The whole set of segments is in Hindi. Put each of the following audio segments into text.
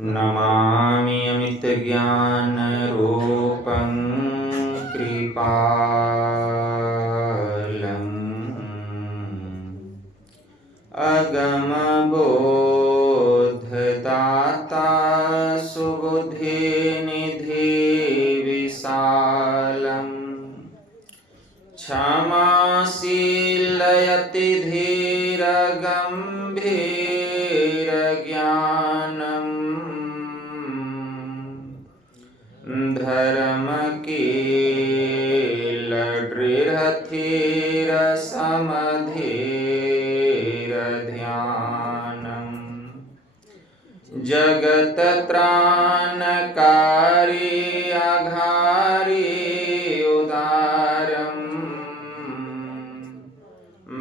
नमामि अमित ज्ञान रूपं कृपालम् अगम बोधदाता सुबुद्धि निधि विशालम् क्षमाशीलयति धीर गंभीर ज्ञानम् धर्म कील दृढ़ थीर समधीर ध्यानम् जगत त्राणकारी आघारी उदारम्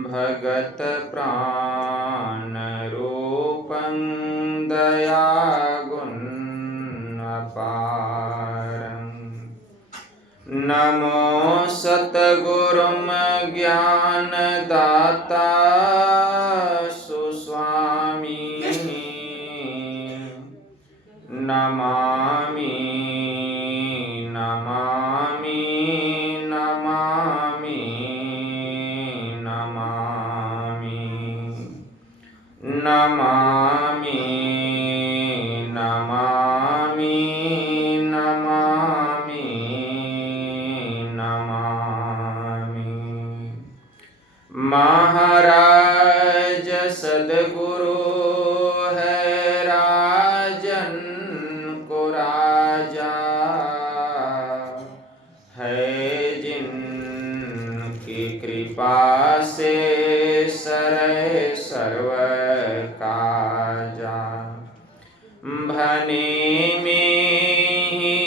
भगत प्राण रूपं दयागुण अपारम् नमो सतगुरुम ज्ञानदाता सुस्वामी नमामि नमामि नमामि नमामि नमामि नमामि नमामि नमामि महाराज सद्गुरु है राजन को राजा है जिनकी कृपा से सरे सर्व काजा भने में ही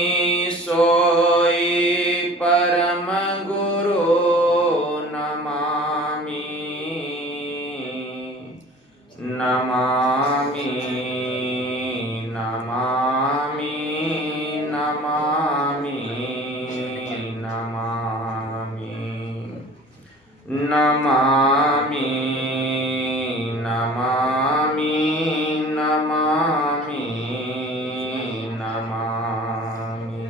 सोई परम गुरु नमामि नमामि नमामि नमामि नमामि नमामि नमामि नमामि नमामि।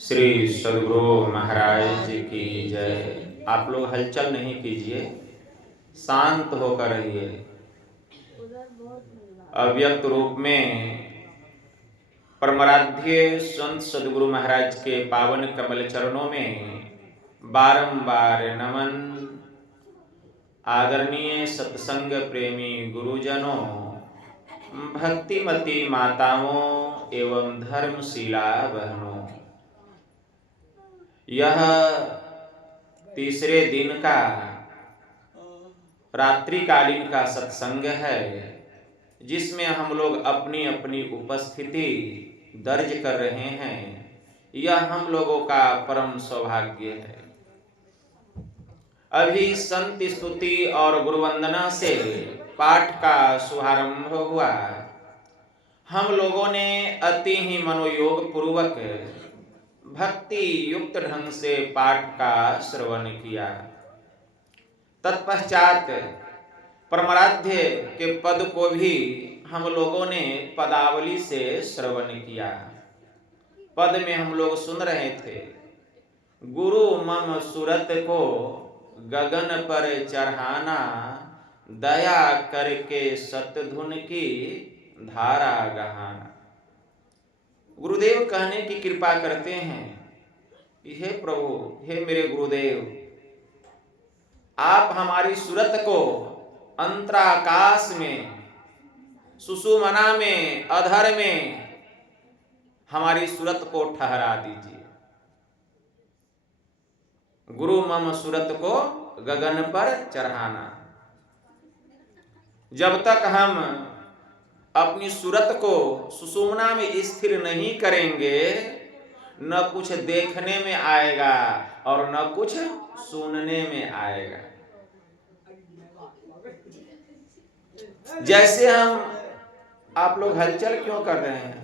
श्री सद्गुरु महाराज जी की जय। आप लोग हलचल नहीं कीजिए, शांत होकर रहिए। अव्यक्त रूप में परमाराध्य संत सद्गुरु महाराज के पावन कमल चरणों में बारंबार नमन। आदरणीय सत्संग प्रेमी गुरुजनों, भक्तिमती माताओं एवं धर्मशिला बहनों, यह तीसरे दिन का रात्रिकालीन का सत्संग है, जिसमें हम लोग अपनी अपनी उपस्थिति दर्ज कर रहे हैं। यह हम लोगों का परम सौभाग्य है। अभी संत स्तुति और गुरुवंदना से पाठ का शुभारंभ हुआ। हम लोगों ने अति ही मनोयोग पूर्वक भक्ति युक्त ढंग से पाठ का श्रवण किया। तत्पश्चात परमाराध्य के पद को भी हम लोगों ने पदावली से श्रवण किया। पद में हम लोग सुन रहे थे, गुरु मम सूरत को गगन पर चढ़ाना, दया करके सतधुन की धारा गहाना। गुरुदेव कहने की कृपा करते हैं, हे प्रभु, हे मेरे गुरुदेव, आप हमारी सूरत को अंतराकाश में, सुषुम्ना में, अधर में हमारी सूरत को ठहरा दीजिए। गुरु मम सूरत को गगन पर चढ़ाना। जब तक हम अपनी सूरत को सुषुम्ना में स्थिर नहीं करेंगे, न कुछ देखने में आएगा और न कुछ सुनने में आएगा। जैसे हम, आप लोग हलचल क्यों कर रहे हैं?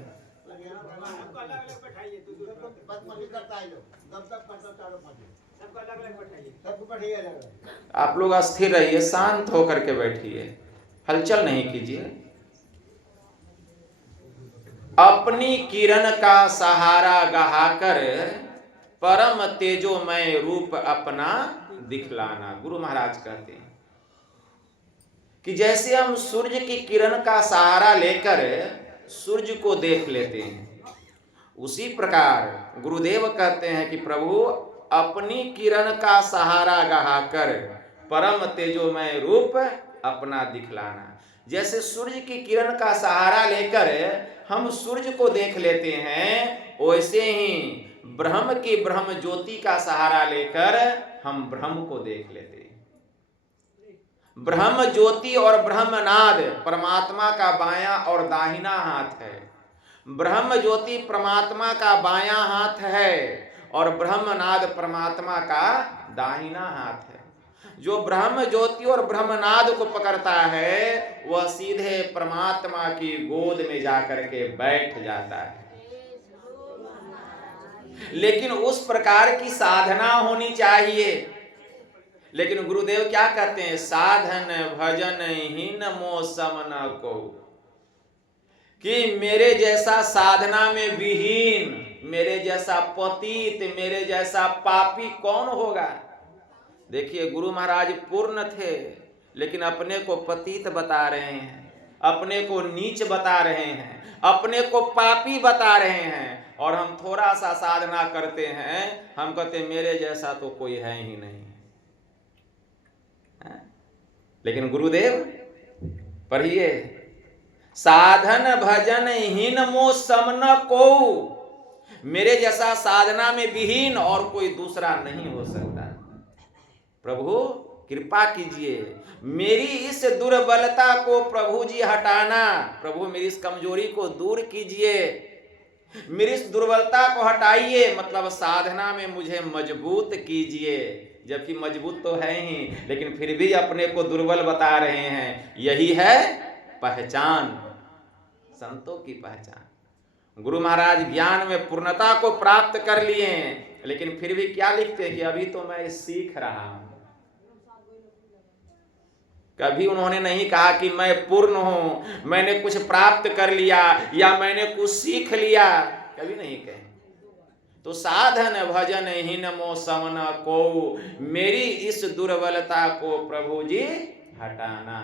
आप लोग अस्थिर रहिए, शांत होकर के बैठिए, हलचल नहीं कीजिए। अपनी किरण का सहारा गहाकर परम तेजोमय रूप अपना दिखलाना। गुरु महाराज कहते हैं कि जैसे हम सूर्य की किरण का सहारा लेकर सूर्य को देख लेते हैं, उसी प्रकार गुरुदेव कहते हैं कि प्रभु अपनी किरण का सहारा गहाकर परम तेजोमय रूप अपना दिखलाना। जैसे सूर्य की किरण का सहारा लेकर हम सूर्य को देख लेते हैं, वैसे ही ब्रह्म की ब्रह्म ज्योति का सहारा लेकर हम ब्रह्म को देख लेते हैं। ब्रह्म ज्योति और ब्रह्मनाद परमात्मा का बायां और दाहिना हाथ है। ब्रह्म ज्योति परमात्मा का बायां हाथ है और ब्रह्मनाद परमात्मा का दाहिना हाथ है। जो ब्रह्म ज्योति और ब्रह्मनाद को पकड़ता है वह सीधे परमात्मा की गोद में जाकर के बैठ जाता है। लेकिन उस प्रकार की साधना होनी चाहिए। लेकिन गुरुदेव क्या कहते हैं, साधन भजन हीन मोह सम न को, कि मेरे जैसा साधना में विहीन, मेरे जैसा पतित, मेरे जैसा पापी कौन होगा। देखिए गुरु महाराज पूर्ण थे लेकिन अपने को पतित बता रहे हैं, अपने को नीच बता रहे हैं, अपने को पापी बता रहे हैं। और हम थोड़ा सा साधना करते हैं, हम कहते हैं मेरे जैसा तो कोई है ही नहीं। लेकिन गुरुदेव पढ़िए, साधन भजन हीन मोह सम न को, मेरे जैसा साधना में विहीन और कोई दूसरा नहीं हो सकता। प्रभु कृपा कीजिए, मेरी इस दुर्बलता को प्रभु जी हटाना। प्रभु मेरी इस कमजोरी को दूर कीजिए, मेरी इस दुर्बलता को हटाइए, मतलब साधना में मुझे मजबूत कीजिए। जबकि मजबूत तो है ही, लेकिन फिर भी अपने को दुर्बल बता रहे हैं। यही है पहचान, संतों की पहचान। गुरु महाराज ज्ञान में पूर्णता को प्राप्त कर लिए हैं, लेकिन फिर भी क्या लिखते हैं कि अभी तो मैं सीख रहा हूं। कभी उन्होंने नहीं कहा कि मैं पूर्ण हूं, मैंने कुछ प्राप्त कर लिया या मैंने कुछ सीख लिया, कभी नहीं कहे। तो साधन भजन हीन मोह सम न को, मेरी इस दुर्बलता को प्रभु जी हटाना।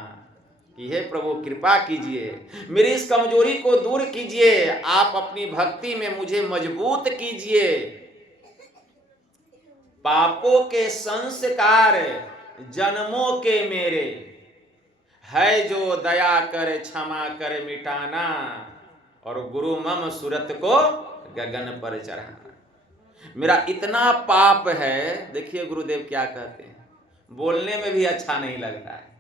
कि हे प्रभु कृपा कीजिए, मेरी इस कमजोरी को दूर कीजिए, आप अपनी भक्ति में मुझे मजबूत कीजिए। पापों के संस्कार जन्मों के मेरे, है जो दया कर क्षमा कर मिटाना, और गुरु मम सूरत को गगन पर चढ़ाना। मेरा इतना पाप है, देखिए गुरुदेव क्या कहते हैं, बोलने में भी अच्छा नहीं लगता है।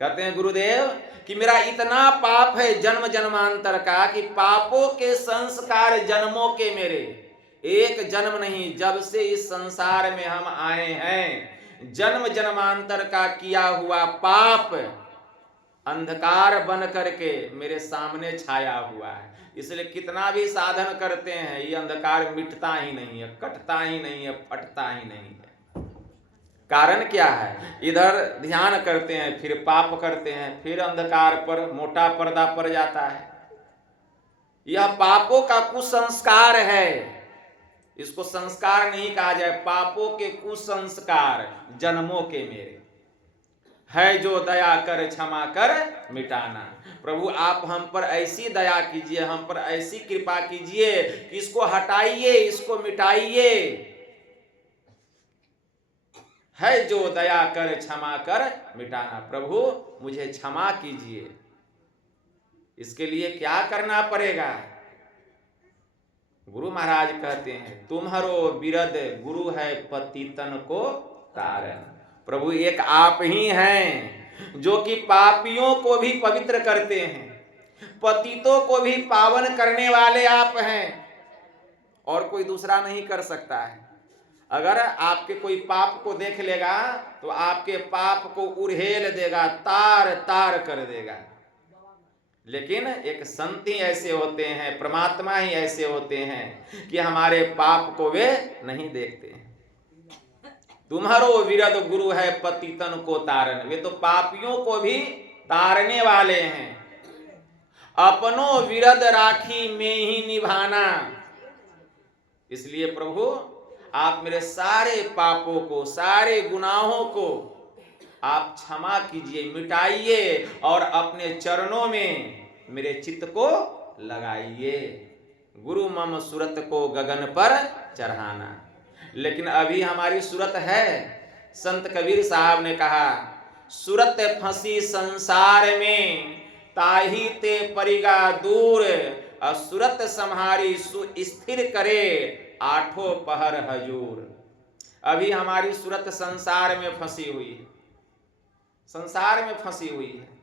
कहते हैं गुरुदेव कि मेरा इतना पाप है जन्म जन्मांतर का, कि पापों के संस्कार जन्मों के मेरे, एक जन्म नहीं, जब से इस संसार में हम आए हैं, जन्म जन्मांतर का किया हुआ पाप अंधकार बन करके मेरे सामने छाया हुआ है। इसलिए कितना भी साधन करते हैं, ये अंधकार मिटता ही नहीं है, कटता ही नहीं है, फटता ही नहीं है। कारण क्या है, इधर ध्यान करते हैं फिर पाप करते हैं, फिर अंधकार पर मोटा पर्दा पड़ जाता है। यह पापों का कुसंस्कार है, इसको संस्कार नहीं कहा जाए, पापों के कुसंस्कार जन्मों के मेरे, है जो दया कर क्षमा कर मिटाना। प्रभु आप हम पर ऐसी दया कीजिए, हम पर ऐसी कृपा कीजिए कि इसको हटाइए, इसको मिटाइए। है जो दया कर क्षमा कर मिटाना, प्रभु मुझे क्षमा कीजिए। इसके लिए क्या करना पड़ेगा। गुरु महाराज कहते हैं, तुम्हारो बिरद गुरु है पतितन को तारण। प्रभु एक आप ही हैं जो कि पापियों को भी पवित्र करते हैं, पतितों को भी पावन करने वाले आप हैं, और कोई दूसरा नहीं कर सकता है। अगर आपके कोई पाप को देख लेगा तो आपके पाप को उड़ेल देगा, तार तार कर देगा। लेकिन एक संत ही ऐसे होते हैं, परमात्मा ही ऐसे होते हैं कि हमारे पाप को वे नहीं देखते। तुम्हारो विरद गुरु है पतितन को तारण, वे तो पापियों को भी तारने वाले हैं। अपनों विरद राखी में ही निभाना। इसलिए प्रभु आप मेरे सारे पापों को, सारे गुनाहों को आप क्षमा कीजिए, मिटाइए और अपने चरणों में मेरे चित्त को लगाइए। गुरु मम सूरत को गगन पर चढ़ाना। लेकिन अभी हमारी सूरत है, संत कबीर साहब ने कहा, सूरत फंसी संसार में ताही ते परिगा दूर, सूरत संहारी स्थिर करे आठों पहर हजूर। अभी हमारी सूरत संसार में फंसी हुई है, संसार में फंसी हुई है।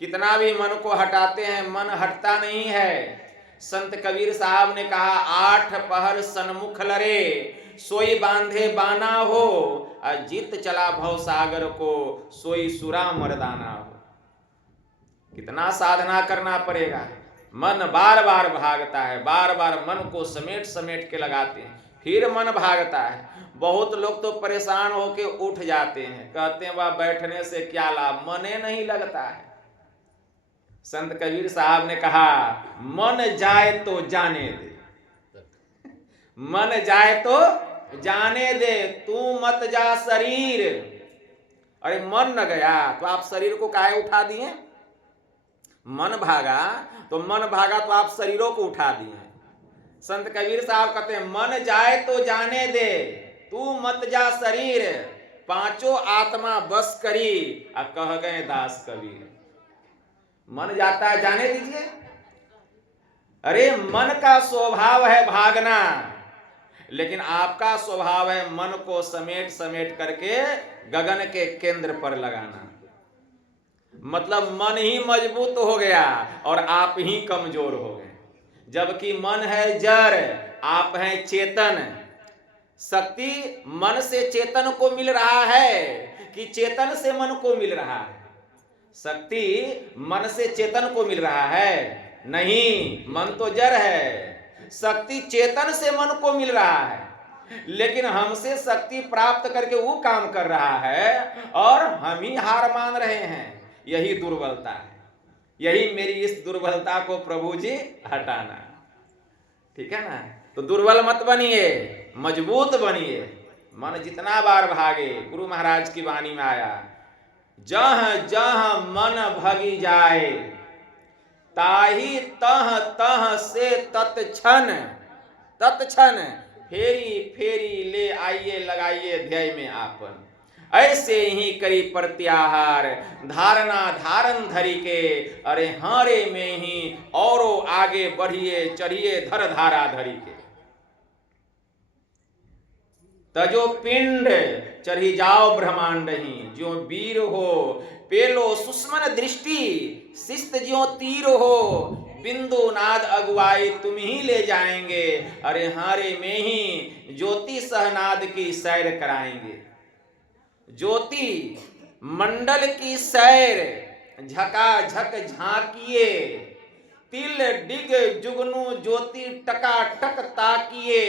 कितना भी मन को हटाते हैं, मन हटता नहीं है। संत कबीर साहब ने कहा, आठ पहर सन्मुख लरे, सोई बांधे बाना हो, जीत चला भव सागर को, सोई सुरा मर्दाना हो। कितना साधना करना पड़ेगा। मन बार बार भागता है, बार बार मन को समेट समेट के लगाते हैं, फिर मन भागता है। बहुत लोग तो परेशान होके उठ जाते हैं, कहते हैं वह बैठने से क्या लाभ, मने नहीं लगता है। संत कबीर साहब ने कहा, मन जाए तो जाने दे, मन जाए तो जाने दे, तू मत जा शरीर। अरे मन न गया तो आप शरीर को काहे उठा दिए? मन भागा तो आप शरीरों को उठा दिए। संत कबीर साहब कहते हैं, मन जाए तो जाने दे, तू मत जा शरीर, पांचों आत्मा बस करी, कह गए दास कबीर। मन जाता है, जाने दीजिए। अरे मन का स्वभाव है भागना, लेकिन आपका स्वभाव है मन को समेट समेट करके गगन के केंद्र पर लगाना। मतलब मन ही मजबूत हो गया और आप ही कमजोर हो गए। जबकि मन है जड़, आप हैं चेतन। शक्ति मन से चेतन को मिल रहा है कि चेतन से मन को मिल रहा है? शक्ति मन से चेतन को मिल रहा है? नहीं, मन तो जड़ है। शक्ति चेतन से मन को मिल रहा है, लेकिन हमसे शक्ति प्राप्त करके वो काम कर रहा है और हम ही हार मान रहे हैं। यही दुर्बलता है। यही मेरी इस दुर्बलता को प्रभु जी हटाना। ठीक है ना? तो दुर्बल मत बनिए, मजबूत बनिए। मन जितना बार भागे, गुरु महाराज की वाणी में आया, जहाँ जहाँ मन भगी जाए, ताही तह तह से तत्क्षण तत्क्षण फेरी फेरी ले आइए लगाइए ध्यय में आपन। ऐसे ही करी प्रत्याहार धारणा धारण धरी के, अरे हारे में ही औरो आगे बढ़िए चढ़िए धर धारा धरी के। तजो पिंड चढ़ी जाओ ब्रह्मांड ही, ज्यो वीर हो पेलो सुष्मन दृष्टि, शिस्त ज्यो तीर हो, बिंदु नाद अगुवाई तुम ही ले जाएंगे। अरे हारे में ही ज्योति सहनाद की सैर कराएंगे। ज्योति मंडल की सैर झकाझक झांकिए, तिल डिग जुगनू ज्योति टका टक ताकिए,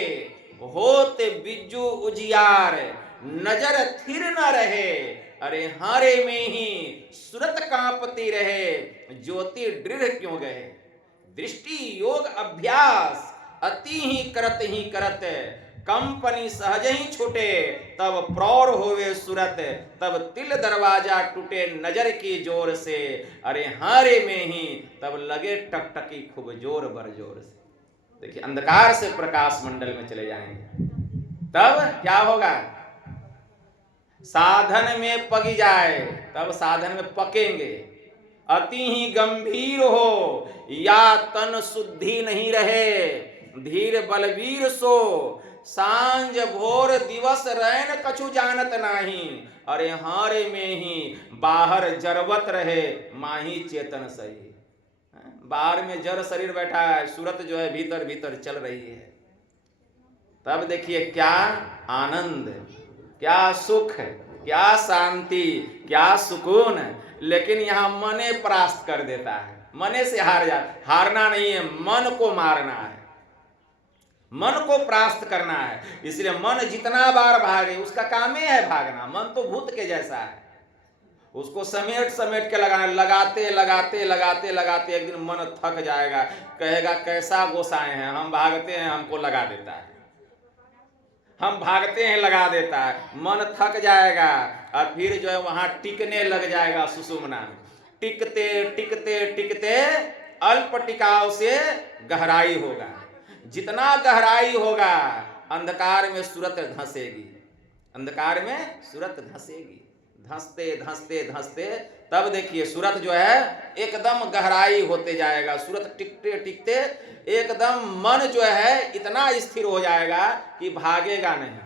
होत बिज्जू उजियार नजर थिर न रहे। अरे हारे में ही सूरत कांपती रहे, ज्योति दृढ़ क्यों गए। दृष्टि योग अभ्यास अति ही करत, कंपनी सहज ही छूटे, तब प्रौर होवे सूरत, तब तिल दरवाजा टूटे नजर की जोर से। अरे हारे में ही तब लगे टकटकी खूब जोर बर जोर से। देखिए, अंधकार से प्रकाश मंडल में चले जाएंगे, तब क्या होगा? साधन में पगी जाए, तब साधन में पकेंगे। अति ही गंभीर हो या तन शुद्धि नहीं रहे, धीर बलवीर सो, सांझ भोर दिवस रैन कछु जानत नाही। अरे हारे में ही बाहर जरवत रहे, माही चेतन सही। बाहर में जड़ शरीर बैठा है, सूरत जो है भीतर भीतर चल रही है। तब देखिए क्या आनंद, क्या सुख, क्या शांति, क्या सुकून। लेकिन यहाँ मने परास्त कर देता है, मने से हारना नहीं है, मन को मारना है, मन को परास्त करना है। इसलिए मन जितना बार भागे, उसका काम ही है भागना। मन तो भूत के जैसा है, उसको समेट समेट के लगाना, लगाते लगाते लगाते लगाते एक दिन मन थक जाएगा, कहेगा कैसा गोसाई है, हम भागते हैं हमको लगा देता है, हम भागते हैं लगा देता है, मन थक जाएगा और फिर जो है वहां टिकने लग जाएगा सुषुम्ना में। टिकते टिकते टिकते अल्प टिकाव से गहराई होगा, जितना गहराई होगा अंधकार में सूरत धंसेगी, अंधकार में सूरत धंसेगी, धंसते धंसते धंसते तब देखिए सूरत जो है एकदम गहराई होते जाएगा, सूरत टिकते टिकते एकदम मन जो है इतना स्थिर हो जाएगा कि भागेगा नहीं,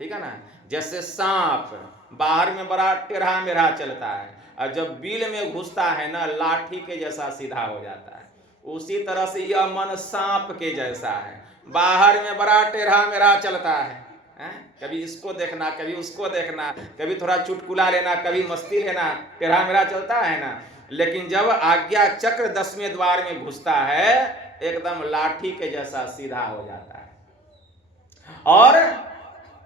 ठीक है ना। जैसे सांप बाहर में बड़ा टेढ़ा मेढ़ा चलता है और जब बिल में घुसता है ना लाठी के जैसा सीधा हो जाता है, उसी तरह से यह मन सांप के जैसा है, बाहर में बड़ा टेढ़ा मेढ़ा चलता है, कभी इसको देखना कभी उसको देखना, कभी थोड़ा चुटकुला लेना कभी मस्ती लेना, टेढ़ा मेढ़ा चलता है ना। लेकिन जब आज्ञा चक्र 10वें द्वार में घुसता है एकदम लाठी के जैसा सीधा हो जाता है। और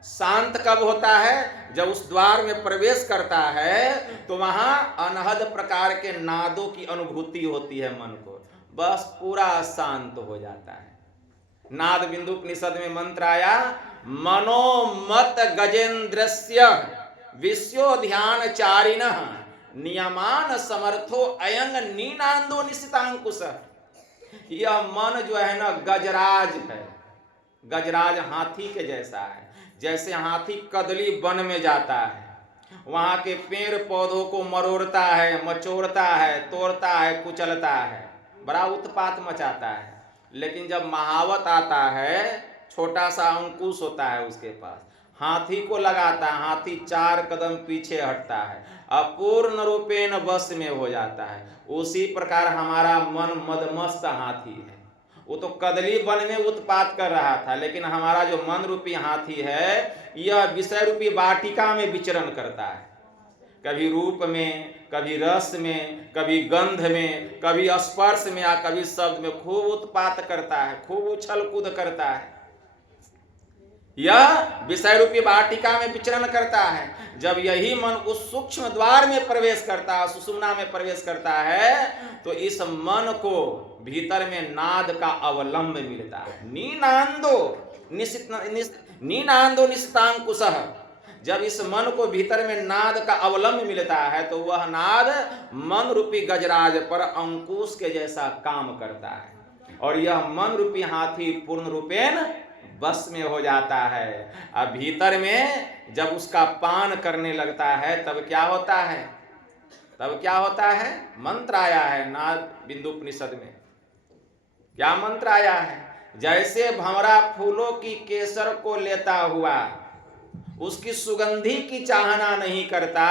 शांत कब होता है? जब उस द्वार में प्रवेश करता है तो वहां अनहद प्रकार के नादों की अनुभूति होती है, मन को बस पूरा शांत हो जाता है। नाद बिंदु उपनिषद में मंत्र आया, मनोमत गजेंद्रस्य विश्व ध्यान चारिणः नियमान समर्थो अयंग नीनांदो निशितांकुश। यह मन जो है ना गजराज है, गजराज हाथी के जैसा है। जैसे हाथी कदली वन में जाता है, वहां के पेड़ पौधों को मरोड़ता है, मचोड़ता है, तोड़ता है, कुचलता है, बड़ा उत्पात मचाता है। लेकिन जब महावत आता है, छोटा सा अंकुश होता है उसके पास, हाथी को लगाता है, हाथी 4 कदम पीछे हटता है, अपूर्ण रूपेण वश में हो जाता है। उसी प्रकार हमारा मन मदमस्त हाथी है। वो तो कदली वन में उत्पात कर रहा था, लेकिन हमारा जो मन रूपी हाथी है यह विषय रूपी वाटिका में विचरण करता है, कभी रूप में, कभी रस में, कभी गंध में, कभी स्पर्श में या कभी शब्द में खूब उत्पात करता है, खूब उछल कूद करता है। यह विषय रूपी वाटिका में विचरण करता है। जब यही मन उस सूक्ष्म द्वार में प्रवेश करता है, सुषुम्ना में प्रवेश करता है, तो इस मन को भीतर में नाद का अवलंब मिलता है। नीनांदो निशितांकुशः। जब इस मन को भीतर में नाद का अवलंब मिलता है तो वह नाद मन रूपी गजराज पर अंकुश के जैसा काम करता है और यह मन रूपी हाथी पूर्ण रूपेण बस में हो जाता है। अब भीतर में जब उसका पान करने लगता है तब क्या होता है? तब क्या होता है? मंत्र आया है नाद बिंदु उपनिषद में। क्या मंत्र आया है? जैसे भंवरा फूलों की केसर को लेता हुआ उसकी सुगंधी की चाहना नहीं करता,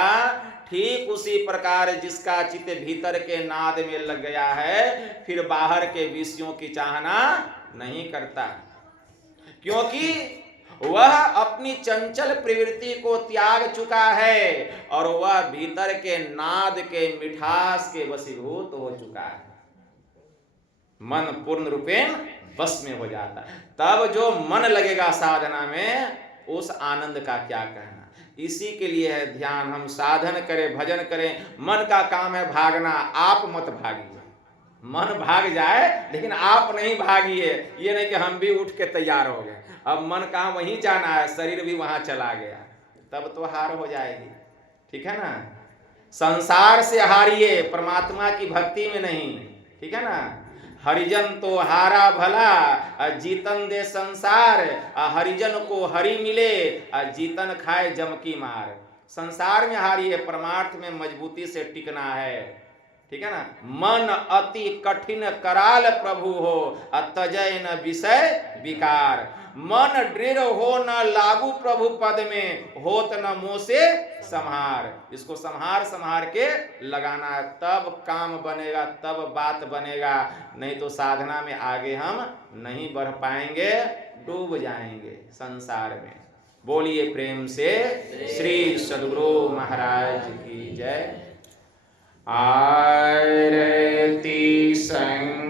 ठीक उसी प्रकार जिसका चित्त भीतर के नाद में लग गया है फिर बाहर के विषयों की चाहना नहीं करता, क्योंकि वह अपनी चंचल प्रवृत्ति को त्याग चुका है और वह भीतर के नाद के मिठास के वशीभूत हो चुका है। मन पूर्ण रूपेण बस में हो जाता है। तब जो मन लगेगा साधना में, उस आनंद का क्या कहना। इसी के लिए है ध्यान। हम साधन करें, भजन करें, मन का काम है भागना, आप मत भागिए। मन भाग जाए लेकिन आप नहीं भागिए। ये नहीं कि हम भी उठ के तैयार हो गए, अब मन कहाँ वहीं जाना है, शरीर भी वहां चला गया, तब तो हार हो जाएगी। ठीक है ना। संसार से हारिए, परमात्मा की भक्ति में नहीं। ठीक है ना। हरिजन तो हारा भला, जीतन दे संसार, हरिजन को हरि मिले, जीतन खाए जम की मार। संसार में हारिए, परमार्थ में मजबूती से टिकना है। ठीक है ना। मन अति कठिन कराल प्रभु हो, तजय न विषय विकार। मन दृढ़ हो न लागू प्रभु पद में, होत न मोह से संहार। इसको संहार संहार के लगाना है, तब काम बनेगा, तब बात बनेगा। नहीं तो साधना में आगे हम नहीं बढ़ पाएंगे, डूब जाएंगे संसार में। बोलिए प्रेम से श्री सद्गुरु महाराज की जय। आरती संग